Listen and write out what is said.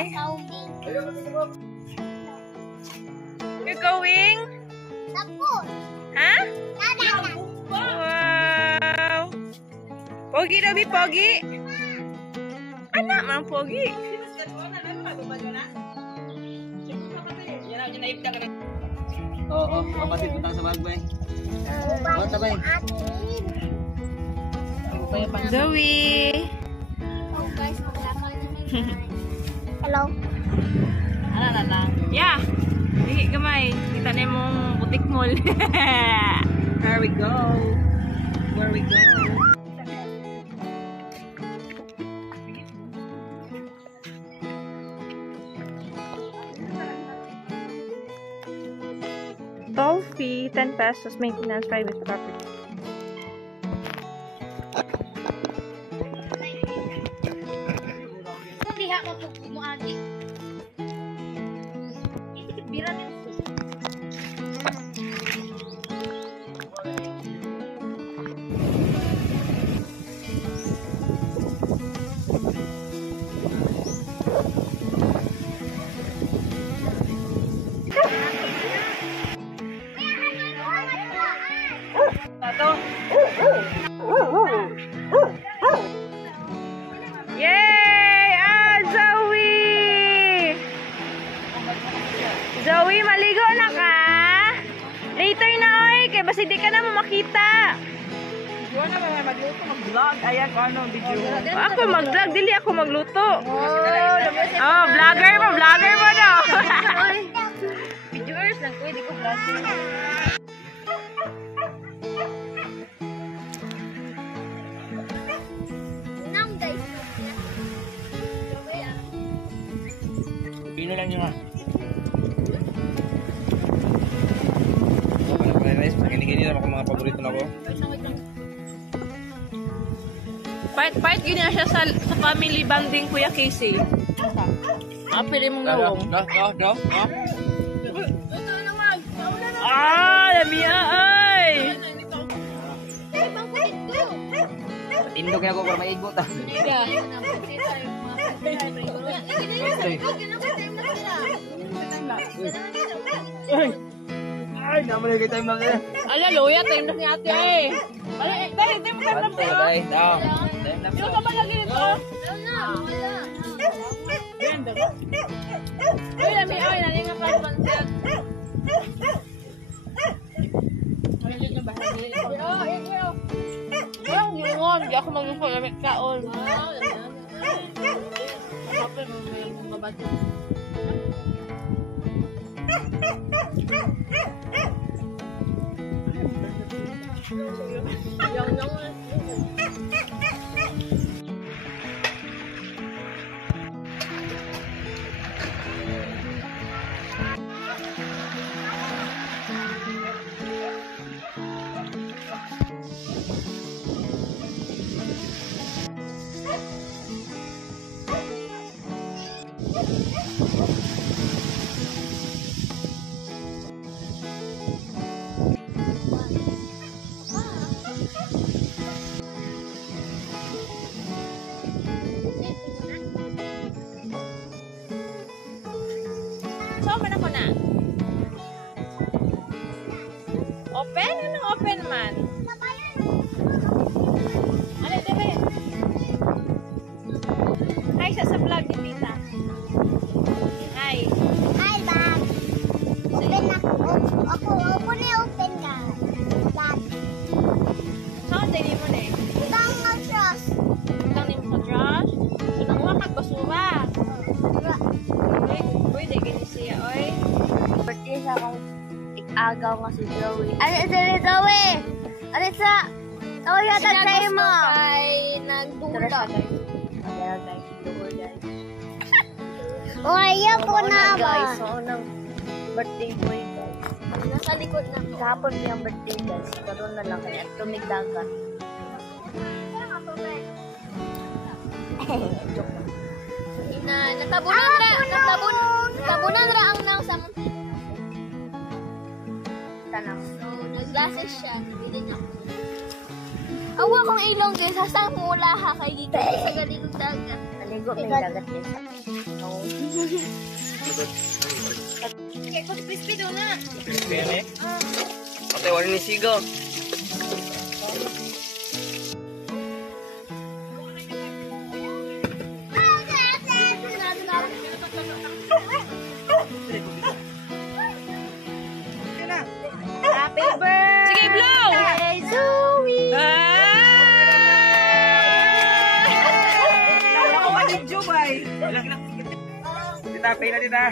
You're going? Ha? Wow! Pogi daw, Bi, pogi. Anak mang pogi. Oo, kapatid utang sa bag, bay. Bata, bay. Zoe. Hello. Ano na? Yeah. Dihi gamay. Kita na mong butik mall. Here we go. Where we go? Toll fee, 10 pesos. Maintenance, private property. Yay! Zoe! Zoe, maligo na ka? Later na, oy! Kaya basta di ka na makita. Diyo na mga magluto, mag-vlog. Ayan, ano, video. Ako mag-vlog, dili ako magluto. Oh, vlogger mo no. Videoers lang ko, hindi ko vlogger. Pino lang yun, ha? Guys, ganyan naman ako mga paborito na ko. Part yun na siya sa family bonding, Kuya Casey. Pwede mong gawong. Do. Lamia ay! Tindog na ako para maigot, ha? Ay, naman yung time lang eh. Ala, loya, time na ni ate ay. Ala, time na Time na Sino ka ba lagi nito? Uy, lami ay, naling nga pansel. Di ako mag-luto, lamit kaon. Kapag may mabati. So, man ako na. Open? Anong open man? Ano, dire? Hi, sa vlog ni Tita. Hi. Hi, Bob. Open na. Open ka. Bob. Saan tayo mo na eh? Itang mag-trust. Itang ni mo sa trash? So, nakuha kag basura. Pwede, ganyan siya, oy. Birthday sa akong agaw nga si Zoe. Ano si Zoe? Ano sa? Tawag yata sa'yo mo. Ay, nagdula. O, ayaw po na ba? Guys, so unang birthday boy guys. Nasa likod na ko. Kahapon niya ang birthday guys. Karoon na lang kaya tumigdagan. Joke lang. Natabunan ra ang nang sa Tanang. So, nag-glasses siya. Bili niya. Awa kong ilong guys. Hasang mula ha kay dito sa galing dagat. Maligo may dagat din. Kaya ko crispy doon na. Crispy yan eh. Ate, wala ni sigo. Happy birthday! Sige, blow! Zoe! Ako ka din, Jubay. Ilang. Tita, pay na tita.